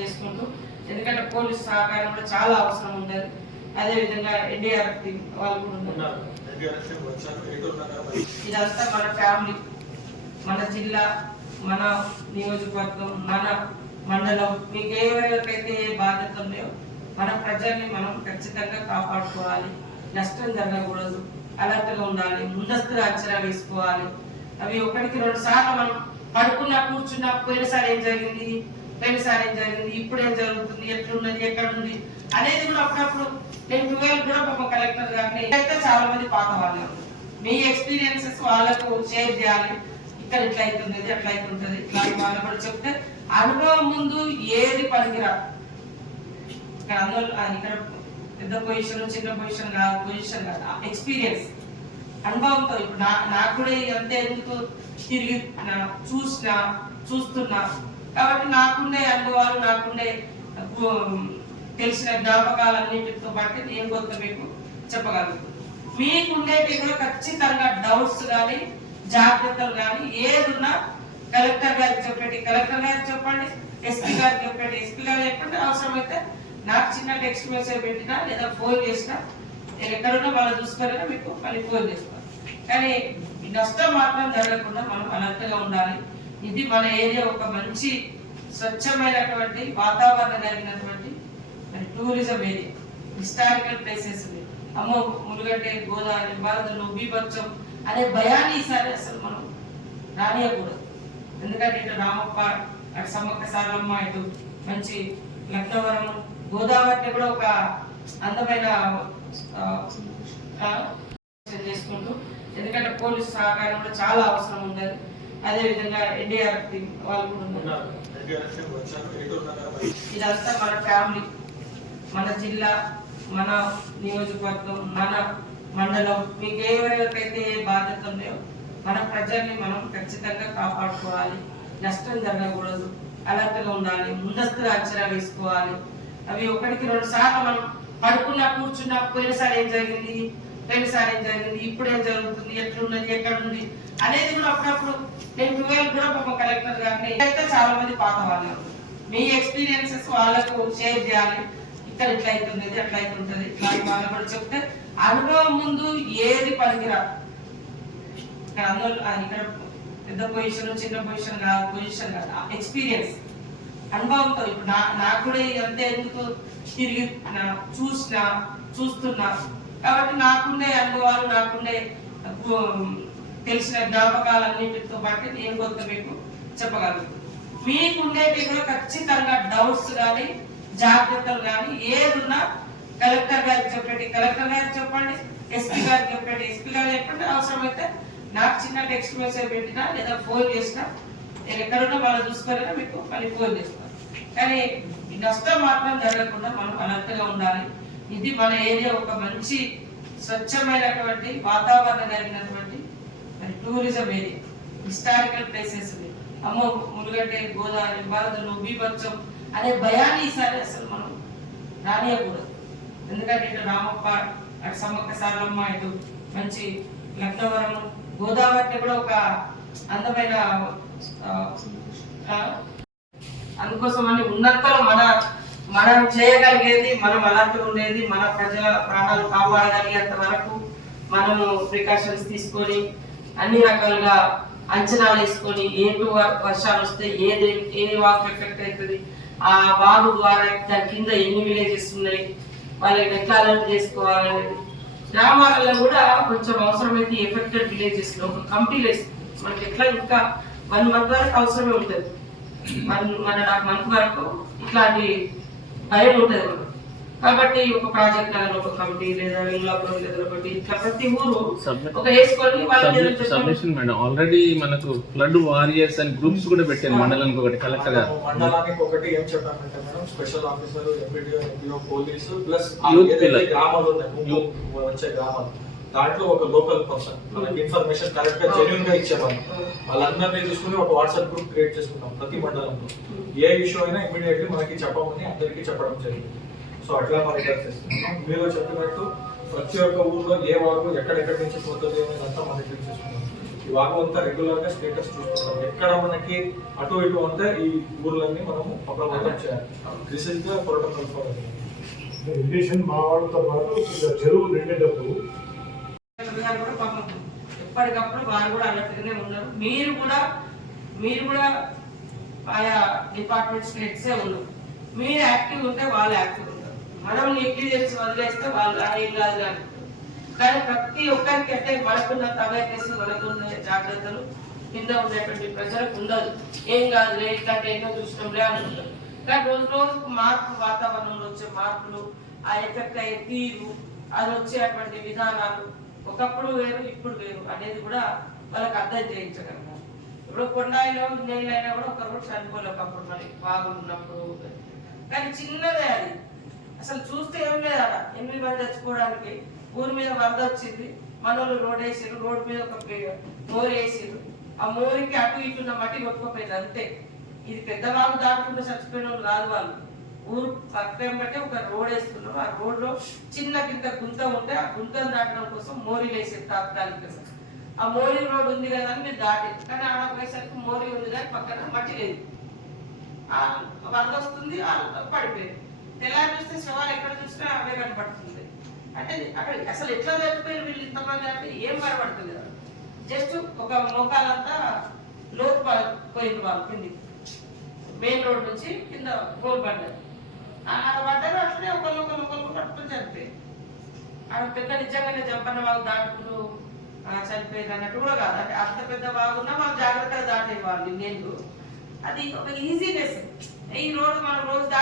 చేసుకుంటూ ఎందుకంటే పోలీస్ సహకారం కూడా చాలా అవసరం ఉంటుంది. అదే విధంగా ఎన్డీఆర్ఎఫ్ వాళ్ళు కూడా ఉన్నారు. ఇదంతా మన ఫ్యామిలీ మన జిల్లా మన నియోజకవర్గం మన మండలం. మీకు ఎవరెవరికైతే ఏ బాధ్యత ఉన్నాయో మన ప్రజల్ని మనం ఖచ్చితంగా కాపాడుకోవాలి. నష్టం జరగకూడదు. అలర్ట్గా ఉండాలి. ముందస్తుగా అంచనా వేసుకోవాలి. అవి ఒకటికి రెండు సార్లు మనం పడుకున్నా కూర్చున్నా పోయినసారి ఏం జరిగింది? పోయినసారి ఏం జరిగింది ఇప్పుడు ఏం జరుగుతుంది ఎట్లున్నది ఎక్కడుంది అనేది కూడా అప్పుడప్పుడు నేను ట్వెల్వ్ కూడా పాపం కలెక్టర్ గారిని అయితే చాలా మంది పాత వాళ్ళు. మీ ఎక్స్పీరియన్సెస్ వాళ్ళకు షేర్ చేయాలి. ఇక్కడ ఇట్లా అవుతుంది అట్లా అవుతుంటుంది ఇట్లా వాళ్ళు కూడా చెప్తే అనుభవం ముందు ఏది పనికిరా ఇక్కడ అందరూ ఇక్కడ పెద్ద పొజిషన్ చిన్న పొజిషన్ కాదు పొజిషన్ కాదు ఎక్స్పీరియన్స్ అనుభవంతో ఇప్పుడు నా నాకు కూడా అంతే ఎందుకు తిరిగి చూసిన చూస్తున్నా కాబట్టి నాకుండే అనుభవాలు నాకుండే తెలిసిన జ్ఞాపకాలన్నింటితో బట్టి నేను కొంత మీకు చెప్పగలను. మీకుండేటి కూడా ఖచ్చితంగా డౌట్స్ కానీ జాగ్రత్తలు కానీ ఏదున్నా కలెక్టర్ గారికి చెప్పండి కలెక్టర్ గారికి చెప్పండి ఎస్పీ గారికి చెప్పండి ఎస్పీ గారు చెప్పండి అవసరమైతే నాకు చిన్న టెక్స్ట్ మెసేజ్ పెట్టినా లేదా ఫోన్ చేసినా నేను ఎక్కడున్నా వాళ్ళు చూసుకోలేదా మీకు మళ్ళీ ఫోన్ చేస్తాను. కానీ ఈ నష్టం మాత్రం జరగకుండా మనం అలర్ట్గా ఉండాలి. ఇది మన ఏరియా ఒక మంచి స్వచ్ఛమైనటువంటి వాతావరణం కలిగినటువంటి మరి టూరిజం ఏరియా హిస్టారికల్ ప్లేసెస్ అమ్మో ములుగడ్డే గోదావరి వరదలు బీభత్సం అనే భయాన్ని ఈసారి అసలు మనం రానియకూడదు. ఎందుకంటే ఇటు రామప్ప అటు సమ్మక్క సారమ్మ ఇటు మంచి లక్నవరం గోదావరిని కూడా ఒక అందమైన చేసుకుంటూ ఎందుకంటే పోలీస్ సహకారం కూడా చాలా అవసరం ఉండదు అదే విధంగా ఎన్డీఆర్ఎఫ్ వాళ్ళు కూడా ఉన్నారు. ఇదంతా మన ఫ్యామిలీ మన జిల్లా మన నియోజకవర్గం మన మండలం. మీకు ఎవరెవరికైతే ఏ బాధ్యత ఉన్నాయో మన ప్రజల్ని మనం ఖచ్చితంగా కాపాడుకోవాలి. నష్టం జరగకూడదు. అలర్ట్గా ఉండాలి. ముందస్తుగా అంచనా వేసుకోవాలి. అవి ఒకటికి రెండు సార్లు మనం పడుకున్నా కూర్చున్నా పోయినసారి ఏం జరిగింది? పోయినసారి ఏం జరిగింది ఇప్పుడు ఏం జరుగుతుంది ఎట్లున్నది ఎక్కడుంది అనేది కూడా అప్పుడప్పుడు నేను ట్వెల్వ్ కూడా పాప కలెక్టర్ గారిని అయితే చాలా మంది పాత వాళ్ళు. మీ ఎక్స్పీరియన్సెస్ వాళ్ళకు షేర్ చేయాలి. ఇక్కడ ఇట్లా అవుతుంది అట్లా అవుతుంటుంది ఇట్లాంటి వాళ్ళు కూడా చెప్తే అనుభవం ముందు ఏది పనికిరా ఇక్కడ అందరూ ఇక్కడ పెద్ద పొజిషన్ చిన్న పొజిషన్ కాదు పొజిషన్ కాదు ఎక్స్పీరియన్స్ అనుభవంతో ఇప్పుడు నా నాకు కూడా అంతే ఎందుకు తిరిగి చూసిన చూస్తున్నా కాబట్టి నాకుండే అనుభవాలు నాకుండే తెలిసిన జ్ఞాపకాలన్నింటితో పాటు నేను కొంత మీకు చెప్పగలను. మీకుండేవి కూడా ఖచ్చితంగా డౌట్స్ కానీ జాగ్రత్తలు కానీ ఏదున్నా కలెక్టర్ గారికి చెప్పండి. కలెక్టర్ గారికి చెప్పండి ఎస్పీ గారికి చెప్పండి. ఎస్పీ గారు చెప్పండి అవసరమైతే నాకు చిన్న టెక్స్ట్ మెసేజ్ పెట్టినా లేదా ఫోన్ చేసినా నేను ఎక్కడున్నా వాళ్ళు చూసుకోలేదా మీకు మళ్ళీ ఫోన్ చేస్తాను. కానీ నష్టం మాత్రం జరగకుండా మనం అలర్ట్గా ఉండాలి. ఇది మన ఏరియా ఒక మంచి స్వచ్ఛమైనటువంటి వాతావరణం కలిగినటువంటి మరి టూరిజం ఏరియా. హిస్టారికల్ ప్లేసెస్ అమ్మో ములుగడ్డే గోదావరి వరదలు బీభత్సం అనే భయాన్ని ఈసారి అసలు మనం రానియకూడదు. ఎందుకంటే ఇటు రామప్ప అటు సమ్మక్క సారమ్మ ఇటు మంచి లక్నవరం గోదావరిని కూడా ఒక అందమైన అందుకోసం అని ఉన్నంతలో మన మనం చేయగలిగేది మనం అలర్ట్ ఉండేది మన ప్రజల ప్రాణాలు కాపాడగలిగేంత వరకు మనము ప్రికాషన్స్ తీసుకొని అన్ని రకాలుగా అంచనాలు వేసుకొని ఏ వర్షాలు వస్తే ఏది ఏ వాగు ఎఫెక్ట్ అవుతుంది ఆ వాగు ద్వారా దాని కింద ఎన్ని విలేజెస్ ఉన్నాయి వాళ్ళకి ఎట్లా అలర్ట్ చేసుకోవాలనేది గ్రామాలలో కూడా కొంచెం అవసరమైతే ఎఫెక్టెడ్ విలేజెస్లో ఒక కమిటీ మనకి ఎట్లా ఇంకా వన్ మంత్ వరకు అవసరమే ఉంటుంది. మన మన నాకు మంత్ వరకు ఇట్లాంటి భయం ఉంటుంది మనకు. కాబట్టి ఒక ప్రాజెక్ట్ లాగా ఒక కమిటీ లేదా వెంగులాపురం లేదా ఒకటి ఇట్లా ప్రతి ఊరు ఒక వేసుకొని. సబ్మిషన్ మేడం ఆల్రెడీ మనకు ఫ్లడ్ వారియర్స్ అని గ్రూప్స్ కూడా పెట్టారు మండలానికి ఒకటి కలెక్టర్ గారు మండలానికి ఒకటి ఏం చెప్పామంటే madam special officer MPDO MPO police plus pillar. గ్రామాలు వచ్చే గ్రామాలు దాంట్లో ఒక లోకల్ పర్సన్ మనకి ఇన్ఫర్మేషన్ కరెక్ట్గా జెన్యున్గా ఇచ్చేవాళ్ళు. వాళ్ళందరినీ చూసుకుని ఒక వాట్సాప్ గ్రూప్ క్రియేట్ చేసుకున్నాం ప్రతి మండలంలో. ఏ ఇష్యూ అయినా ఇమీడియట్లీ మనకి చెప్పమని అందరికీ చెప్పడం జరిగింది. సో అట్లా మానిటర్ చేస్తున్నాం మీరు చెప్పినట్టు ప్రతి ఒక్క ఊర్లో ఏ వారు ఎక్కడెక్కడి నుంచి పోతుంది అనేది అంతా మానిటర్ చేసుకున్నాం. ఈ వాగు అంతా రెగ్యులర్గా స్టేటస్ చూసుకుంటాం. ఎక్కడ మనకి అటు ఇటు ఉంటే ఈ ఊర్లన్నీ మనము అప్రమత్తం చేయాలి. This is the protocol for irrigation మా వాళ్ళతో పాటు చెరువు నిండేటప్పుడు గారు కూడా పాపం ఎప్పటికప్పుడు వారు కూడా అలర్ట్గానే ఉన్నారు. మీరు కూడా మీరు కూడా ఆయా డిపార్ట్మెంట్స్ హెడ్సే ఉన్నారు మీరు యాక్టివ్ ఉంటే వాళ్ళు యాక్టివ్ ఉంటారు. మనం నెగ్లిజెన్స్ వదిలేస్తే వాళ్ళు ఏం కాదు అని కానీ ప్రతి ఒక్కరికి అంటే మనకున్న అవేర్నెస్ మనకున్న జాగ్రత్తలు కింద ఉన్నటువంటి ప్రజలకు ఉండదు. ఏం కాదు లే ఇట్లాంటి ఎన్నో చూసినాంలే అనుకుంటారు కానీ రోజు రోజుకు మార్పు వాతావరణంలో వచ్చే మార్పులు ఆ ఎఫెక్ట్ అయ్యే తీరు అది వచ్చేటువంటి విధానాలు ఒకప్పుడు వేరు ఇప్పుడు వేరు అనేది కూడా వాళ్ళకి అర్థం చేయించగలము. ఇప్పుడు కొండాయిలో నీళ్ళైనా కూడా ఒకరు కూడా చనిపోలే ఒకప్పుడు మరి బాగున్నప్పుడు. కానీ చిన్నదే అది. అసలు చూస్తే ఏం లేదు అక్కడ ఎనిమిది మంది తెచ్చుకోవడానికి ఊరి మీద వరద వచ్చింది. మనోళ్ళు రోడ్ వేసారు రోడ్ మీద ఒక మోరు వేసారు ఆ మోరికి అటు ఇటు ఉన్న మట్టి కొట్టుకోపోయింది అంతే. ఇది పెద్దవాళ్ళు దాటుకుంటే చచ్చిపోయిన వాళ్ళు కాదు వాళ్ళు. ఊరు పక్కన బట్టి ఒక రోడ్ వేస్తున్నాం ఆ రోడ్లో చిన్న గింత గుంత ఉంటే ఆ గుంతను దాటడం కోసం మోరీలు వేసేది తాత్కాలికంగా ఆ మోరీ రోడ్ ఉంది కదా అని మీరు దాటేది కానీ ఆడ పోయేసరికి మోరీ ఉంది కానీ పక్కన మట్టి లేదు. ఆ వరద వస్తుంది పడిపోయింది. తెల్లారి చూస్తే శవాలు ఎక్కడ చూసినా అవే కనపడుతుంది. అంటే అక్కడ అసలు ఎట్లా చచ్చిపోయారు వీళ్ళు ఇంతమంది అంటే ఏం కనపడుతుంది కదా జస్ట్ ఒక మోకాలంతా లోతు పోయింది వాళ్ళు కిందికి మెయిన్ రోడ్ నుంచి కింద గోల్ పడ్డారు ఆడ పడ్డారు అట్లనే ఒకళ్ళు ఒకళ్ళు ఒకళ్ళు పట్టుకుని చనిపోయారు ఆడ పెద్ద నిజంగానే జంపన్న వాళ్ళు దాటుకులు చనిపోయారు అన్నట్టు కూడా కాదు. అంటే అంత పెద్ద బాగున్నా వాళ్ళు జాగ్రత్తగా దాటేవాళ్ళు నేను అది ఒక ఈజీనెస్ ఈ రోడ్డు మనం రోజు దాటి